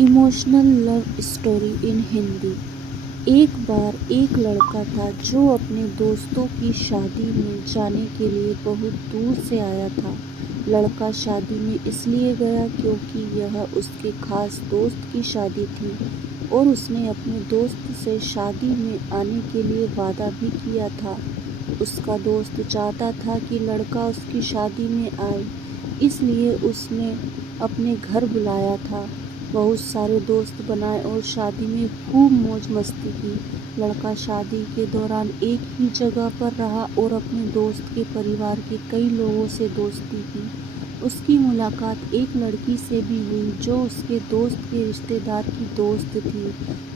Emotional love story in Hindi. एक बार एक लड़का था जो अपने दोस्तों की शादी में जाने के लिए बहुत दूर से आया था। लड़का शादी में इसलिए गया क्योंकि यह उसके खास दोस्त की शादी थी और उसने अपने दोस्त से शादी में आने के लिए वादा भी किया था। उसका दोस्त चाहता था कि लड़का उसकी शादी में आए, इसलिए उसने अपने घर बुलाया था। बहुत सारे दोस्त बनाए और शादी में खूब मौज मस्ती की। लड़का शादी के दौरान एक ही जगह पर रहा और अपने दोस्त के परिवार के कई लोगों से दोस्ती की। उसकी मुलाकात एक लड़की से भी हुई जो उसके दोस्त के रिश्तेदार की दोस्त थी।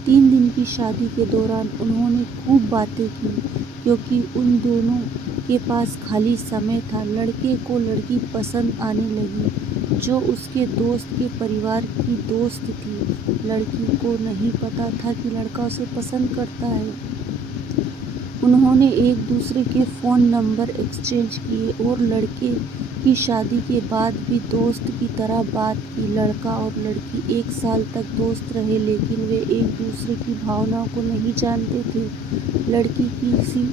3 दिन की शादी के दौरान उन्होंने खूब बातें की क्योंकि उन दोनों के पास खाली समय था। लड़के को लड़की पसंद आने लगी जो उसके दोस्त के परिवार की दोस्त थी। लड़की को नहीं पता था कि लड़का उसे पसंद करता है। उन्होंने एक दूसरे के फ़ोन नंबर एक्सचेंज किए और लड़के की शादी के बाद भी दोस्त की तरह बात की। लड़का और लड़की 1 साल तक दोस्त रहे लेकिन वे एक दूसरे की भावनाओं को नहीं जानते थे। लड़की किसी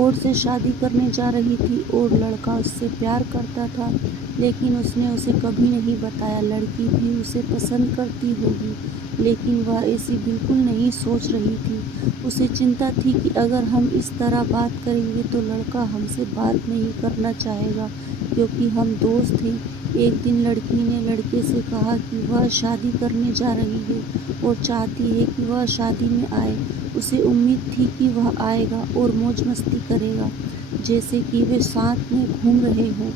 और से शादी करने जा रही थी और लड़का उससे प्यार करता था लेकिन उसने उसे कभी नहीं बताया। लड़की भी उसे पसंद करती होगी लेकिन वह ऐसी बिल्कुल नहीं सोच रही थी। उसे चिंता थी कि अगर हम इस तरह बात करेंगे तो लड़का हमसे बात नहीं करना चाहेगा क्योंकि हम दोस्त हैं। एक दिन लड़की ने लड़के से कहा कि वह शादी करने जा रही है और चाहती है कि वह शादी में आए। उसे उम्मीद थी कि वह आएगा और मौज मस्ती करेगा जैसे कि वे साथ में घूम रहे हों।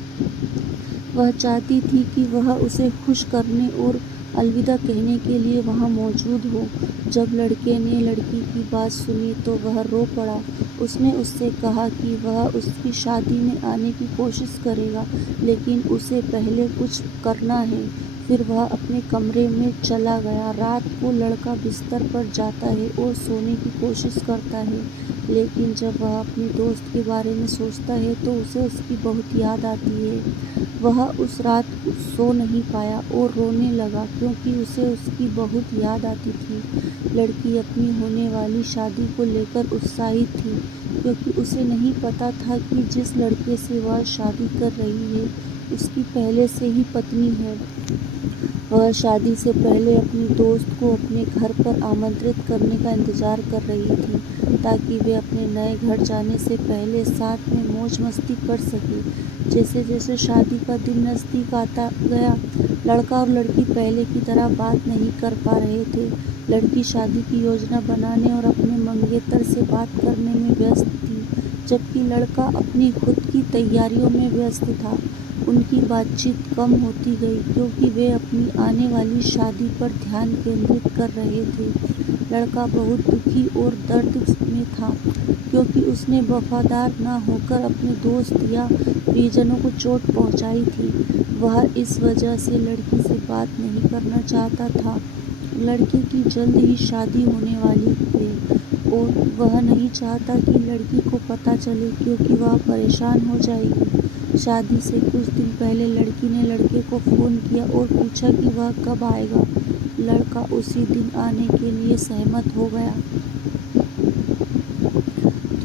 वह चाहती थी कि वह उसे खुश करने और अलविदा कहने के लिए वहाँ मौजूद हो। जब लड़के ने लड़की की बात सुनी तो वह रो पड़ा। उसने उससे कहा कि वह उसकी शादी में आने की कोशिश करेगा लेकिन उसे पहले कुछ करना है। फिर वह अपने कमरे में चला गया। रात को लड़का बिस्तर पर जाता है और सोने की कोशिश करता है लेकिन जब वह अपने दोस्त के बारे में सोचता है तो उसे उसकी बहुत याद आती है। वह उस रात सो नहीं पाया और रोने लगा क्योंकि उसे उसकी बहुत याद आती थी। लड़की अपनी होने वाली शादी को लेकर उत्साहित थी क्योंकि उसे नहीं पता था कि जिस लड़के से वह शादी कर रही है उसकी पहले से ही पत्नी है। वह शादी से पहले अपनी दोस्त को अपने घर पर आमंत्रित करने का इंतज़ार कर रही थी ताकि वे अपने नए घर जाने से पहले साथ में मौज मस्ती कर सकें। जैसे जैसे शादी का दिन नज़दीक आता गया, लड़का और लड़की पहले की तरह बात नहीं कर पा रहे थे। लड़की शादी की योजना बनाने और अपने मंगेतर से बात करने में व्यस्त थी जबकि लड़का अपनी खुद की तैयारियों में व्यस्त था। उनकी बातचीत कम होती गई क्योंकि वे अपनी आने वाली शादी पर ध्यान केंद्रित कर रहे थे। लड़का बहुत दुखी और दर्द में था क्योंकि उसने वफादार न होकर अपने दोस्त या परिजनों को चोट पहुंचाई थी। वह इस वजह से लड़की से बात नहीं करना चाहता था। लड़के की जल्द ही शादी होने वाली है और वह नहीं चाहता कि लड़की को पता चले क्योंकि वह परेशान हो जाएगी। शादी से कुछ दिन पहले लड़की ने लड़के को फ़ोन किया और पूछा कि वह कब आएगा। लड़का उसी दिन आने के लिए सहमत हो गया।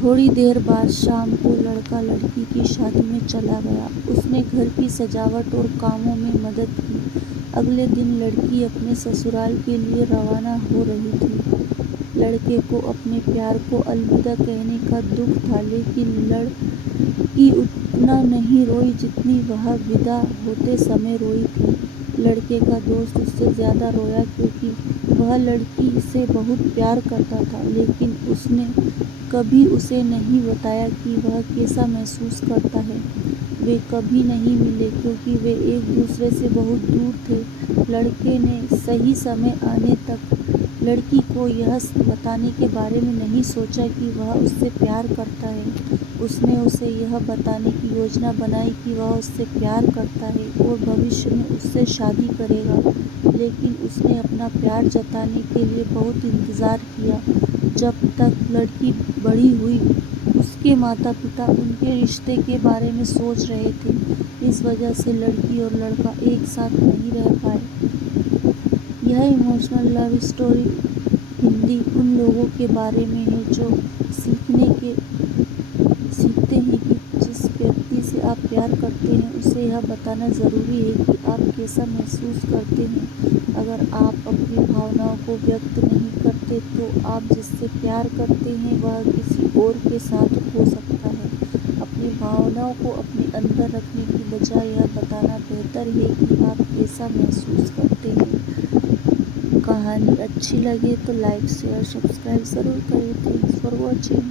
थोड़ी देर बाद शाम को लड़का लड़की की शादी में चला गया। उसने घर की सजावट और कामों में मदद की। अगले दिन लड़की अपने ससुराल के लिए रवाना हो रही थी। लड़के को अपने प्यार को अलविदा कहने का दुख था लेकिन लड़की उतना नहीं रोई जितनी वह विदा होते समय रोई थी। लड़के का दोस्त उससे ज़्यादा रोया क्योंकि वह लड़की से बहुत प्यार करता था लेकिन उसने कभी उसे नहीं बताया कि वह कैसा महसूस करता है। वे कभी नहीं मिले क्योंकि वे एक दूसरे से बहुत दूर थे। लड़के ने सही समय आने तक लड़की को यह बताने के बारे में नहीं सोचा कि वह उससे प्यार करता है। उसने उसे यह बताने की योजना बनाई कि वह उससे प्यार करता है और भविष्य में उससे शादी करेगा लेकिन उसने अपना प्यार जताने के लिए बहुत इंतज़ार किया। जब तक लड़की बड़ी हुई उसके माता पिता उनके रिश्ते के बारे में सोच रहे थे। इस वजह से लड़की और लड़का एक साथ नहीं रह पाए। यह इमोशनल लव स्टोरी हिंदी उन लोगों के बारे में है जो सीखते हैं कि जिस व्यक्ति से आप प्यार करते हैं उसे यह बताना ज़रूरी है कि आप कैसा महसूस करते हैं। अगर आप अपनी भावनाओं को व्यक्त नहीं करते तो आप जिससे प्यार करते हैं वह किसी और के साथ हो सकता है। अपनी भावनाओं को अपने अंदर रखने की बजाय यह बताना बेहतर है कि आप कैसा महसूस करते हैं। कहानी अच्छी लगे तो लाइक शेयर सब्सक्राइब ज़रूर करें। Thanks for watching.